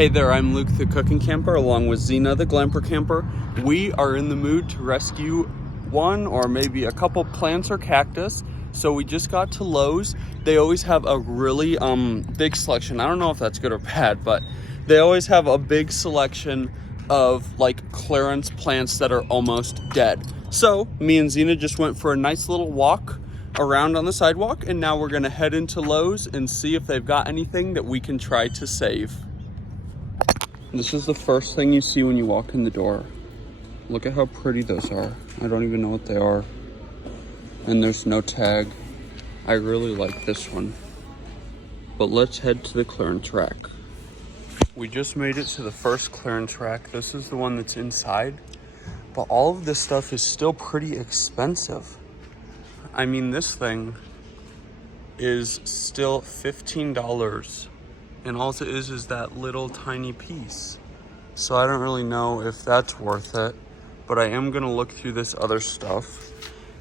Hey there, I'm Luke the Cookin Camper along with Zena the Glamper Camper. We are in the mood to rescue one or maybe a couple plants or cactus. So we just got to Lowe's. They always have a really big selection. I don't know if that's good or bad, but they always have a big selection of like clearance plants that are almost dead. So me and Zena just went for a nice little walk around on the sidewalk, and now we're gonna head into Lowe's and see if they've got anything that we can try to save. This is the first thing you see when you walk in the door. Look at how pretty those are. I don't even know what they are. And there's no tag. I really like this one. But let's head to the clearance rack. We just made it to the first clearance rack. This is the one that's inside. But all of this stuff is still pretty expensive. I mean, this thing is still $15. And all it is that little tiny piece. So I don't really know if that's worth it, but I am gonna look through this other stuff.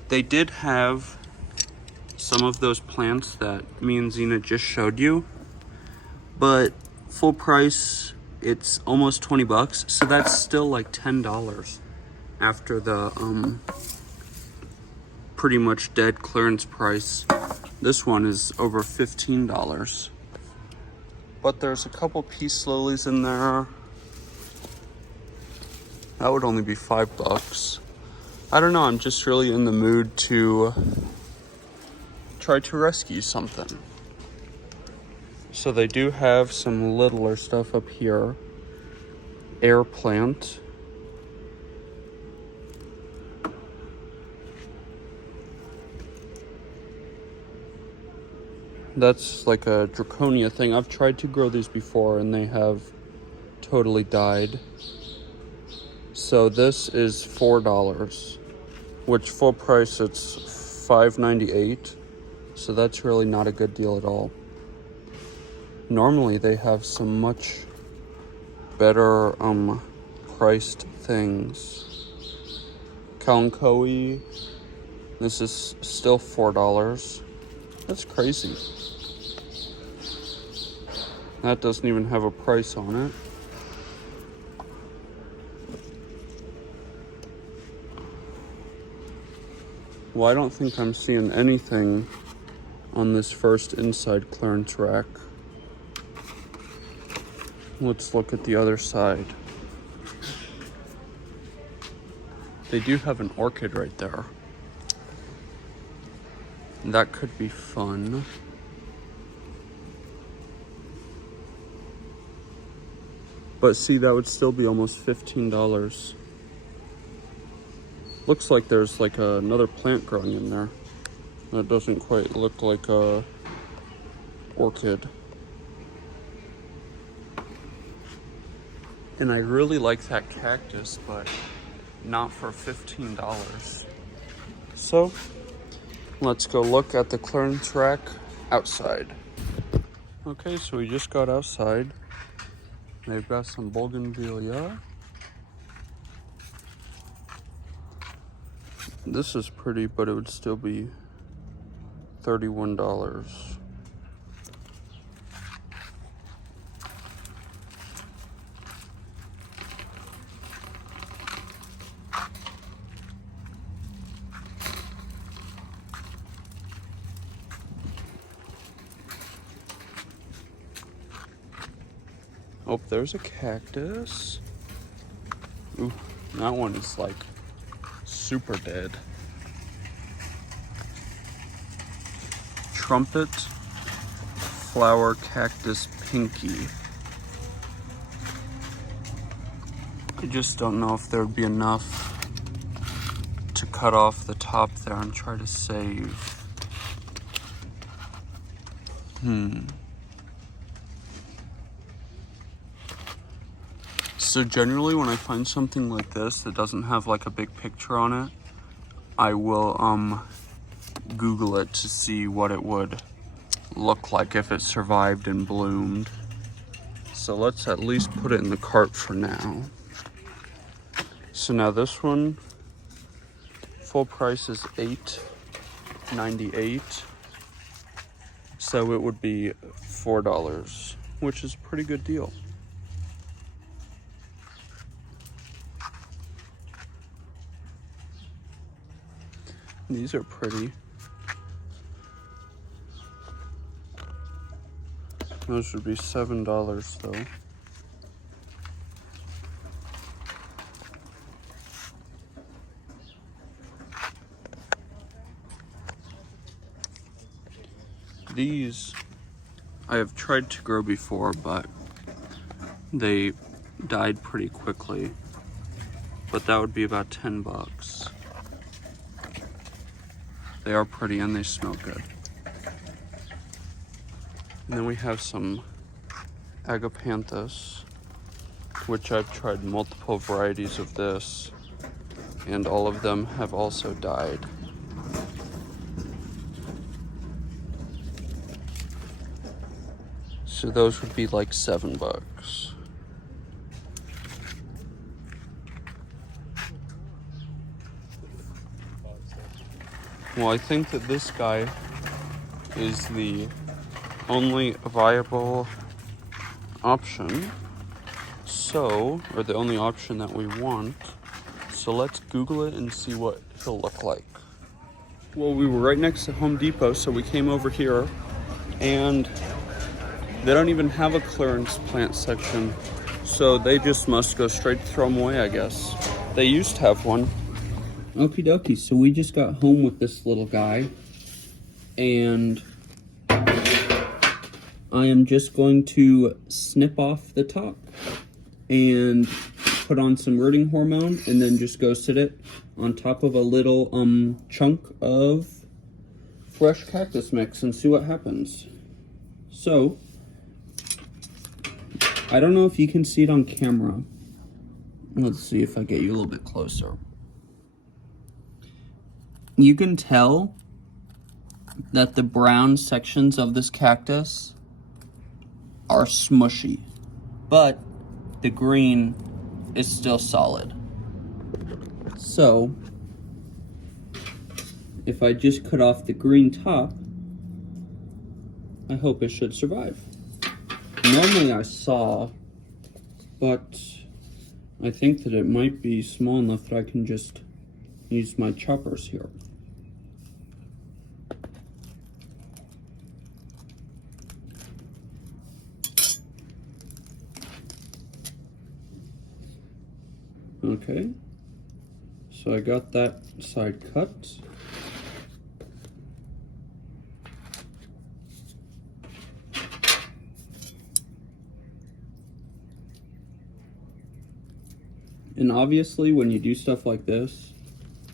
They did have some of those plants that me and Zena just showed you, but full price, it's almost 20 bucks. So that's still like $10 after the pretty much dead clearance price. This one is over $15. But there's a couple peace lilies in there. That would only be $5. I don't know, I'm just really in the mood to try to rescue something. So they do have some littler stuff up here. Air plant. That's like a draconia thing. I've tried to grow these before and they have totally died. So this is $4, which full price it's $5.98. So that's really not a good deal at all. Normally they have some much better priced things. Kalanchoe, this is still $4. That's crazy. That doesn't even have a price on it. Well, I don't think I'm seeing anything on this first inside clearance rack. Let's look at the other side. They do have an orchid right there. That could be fun. But see, that would still be almost $15. Looks like there's like another plant growing in there. That doesn't quite look like a orchid. And I really like that cactus, but not for $15. So let's go look at the clearance rack outside. Okay, so we just got outside. They've got some bougainvillea. This is pretty, but it would still be $31. Oh, there's a cactus. Ooh, that one is like super dead. Trumpet flower cactus pinky. I just don't know if there'd be enough to cut off the top there and try to save. So generally when I find something like this that doesn't have like a big picture on it, I will Google it to see what it would look like if it survived and bloomed. So let's at least put it in the cart for now. So now this one, full price is $8.98. So it would be $4, which is a pretty good deal. These are pretty. Those would be $7 though. These I have tried to grow before, but they died pretty quickly. But that would be about $10. They are pretty and they smell good. And then we have some agapanthus, which I've tried multiple varieties of this, and all of them have also died. So those would be like $7. Well, I think that this guy is the only viable option, or the only option that we want. So let's Google it and see what he'll look like. Well, we were right next to Home Depot, so we came over here, and they don't even have a clearance plant section, so they just must go straight to throw them away, I guess. They used to have one. Okie dokie, so we just got home with this little guy, and I am just going to snip off the top and put on some rooting hormone, and then just go sit it on top of a little chunk of fresh cactus mix and see what happens. So, I don't know if you can see it on camera. Let's see if I get you a little bit closer. You can tell that the brown sections of this cactus are smushy, but the green is still solid. So, if I just cut off the green top, I hope it should survive. Normally I saw, but I think that it might be small enough that I can just use my choppers here. Okay, so I got that side cut. And obviously when you do stuff like this,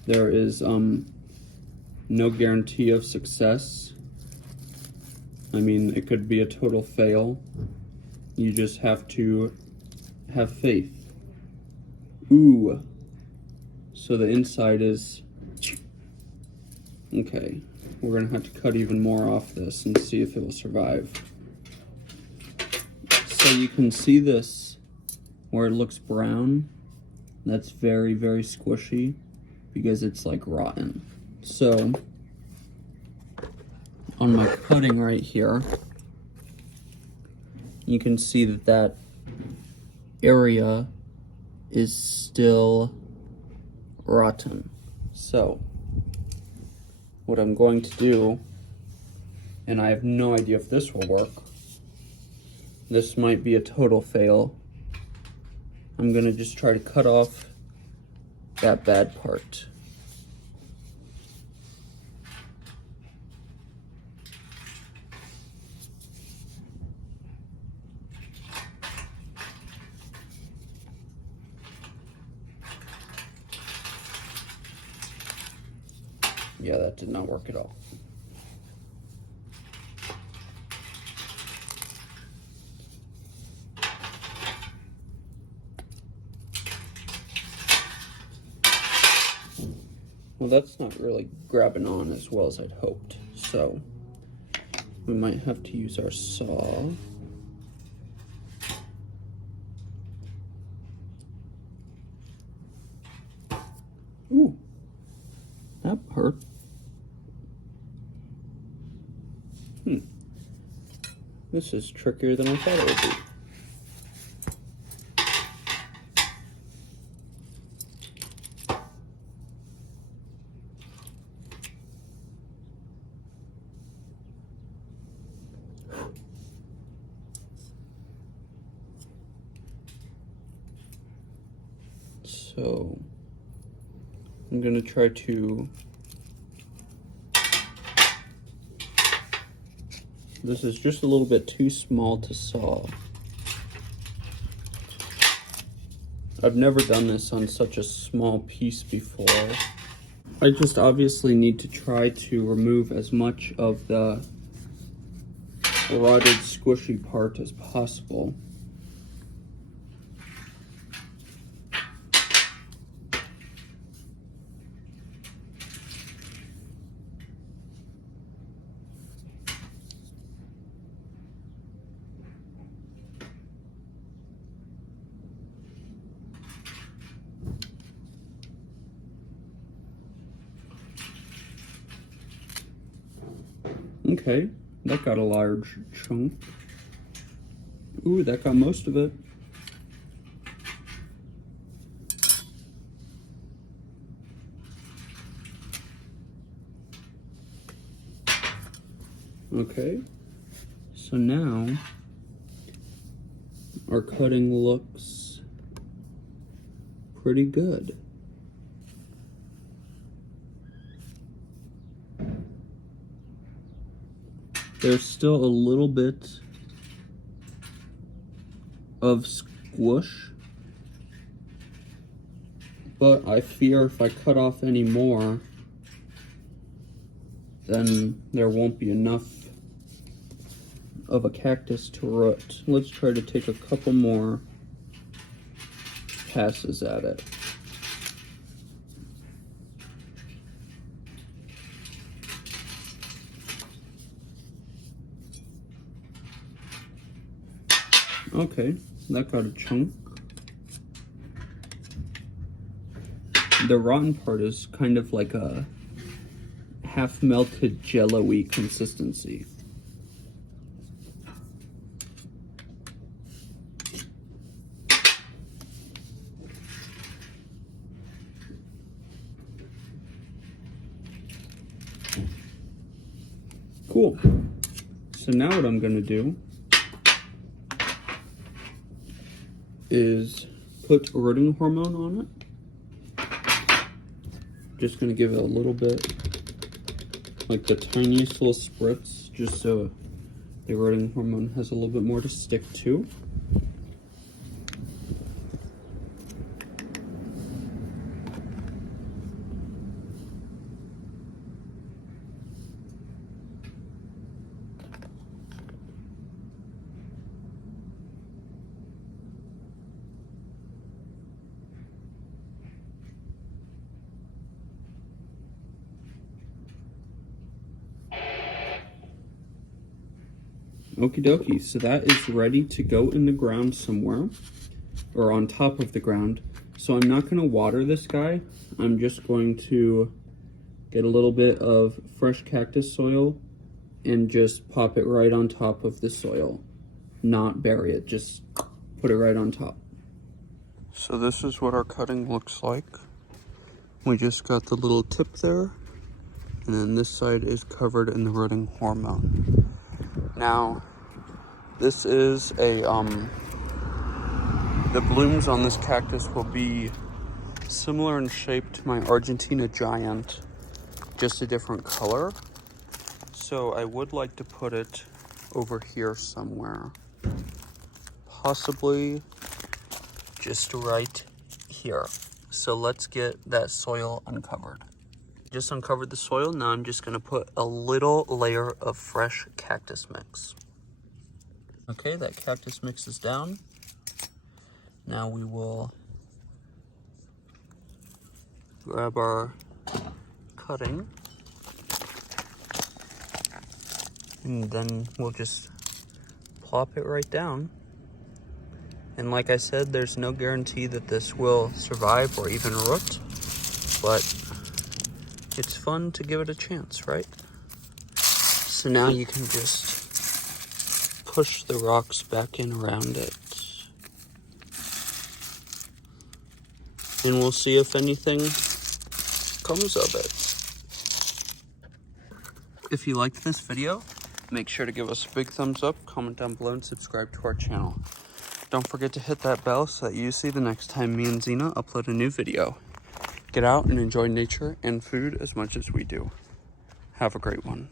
there is no guarantee of success. I mean, it could be a total fail. You just have to have faith. Ooh, so the inside is, okay, we're gonna have to cut even more off this and see if it will survive. So you can see this, where it looks brown, that's very, very squishy, because it's like rotten. So, on my cutting right here, you can see that that area is still rotten. So, what I'm going to do, and I have no idea if this will work, this might be a total fail, I'm gonna just try to cut off that bad part. Yeah, that did not work at all. Well, that's not really grabbing on as well as I'd hoped, so we might have to use our saw. Ooh, that hurt. This is trickier than I thought it would be. So I'm gonna try to, this is just a little bit too small to saw. I've never done this on such a small piece before. I just obviously need to try to remove as much of the rotted squishy part as possible. Okay, that got a large chunk. Ooh, that got most of it. Okay, so now our cutting looks pretty good. There's still a little bit of squish, but I fear if I cut off any more, then there won't be enough of a cactus to root. Let's try to take a couple more passes at it. Okay, that got a chunk. The rotten part is kind of like a half melted jello-y consistency. Cool. So now what I'm gonna do is put rooting hormone on it. Just gonna give it a little bit, like the tiniest little spritz, just so the rooting hormone has a little bit more to stick to. Okie dokie, so that is ready to go in the ground somewhere, or on top of the ground. So I'm not going to water this guy. I'm just going to get a little bit of fresh cactus soil and just pop it right on top of the soil. Not bury it, just put it right on top. So this is what our cutting looks like. We just got the little tip there, and then this side is covered in the rooting hormone. Now, this is a, the blooms on this cactus will be similar in shape to my Argentina giant, just a different color. So I would like to put it over here somewhere. Possibly just right here. So let's get that soil uncovered. Just uncovered the soil. Now I'm just gonna put a little layer of fresh cactus mix. Okay, that cactus mix is down. Now we will grab our cutting, and then we'll just plop it right down. And like I said, there's no guarantee that this will survive or even root, but it's fun to give it a chance, right? So now you can just push the rocks back in around it. And we'll see if anything comes of it. If you liked this video, make sure to give us a big thumbs up, comment down below, and subscribe to our channel. Don't forget to hit that bell so that you see the next time me and Zena upload a new video. Get out and enjoy nature and food as much as we do. Have a great one.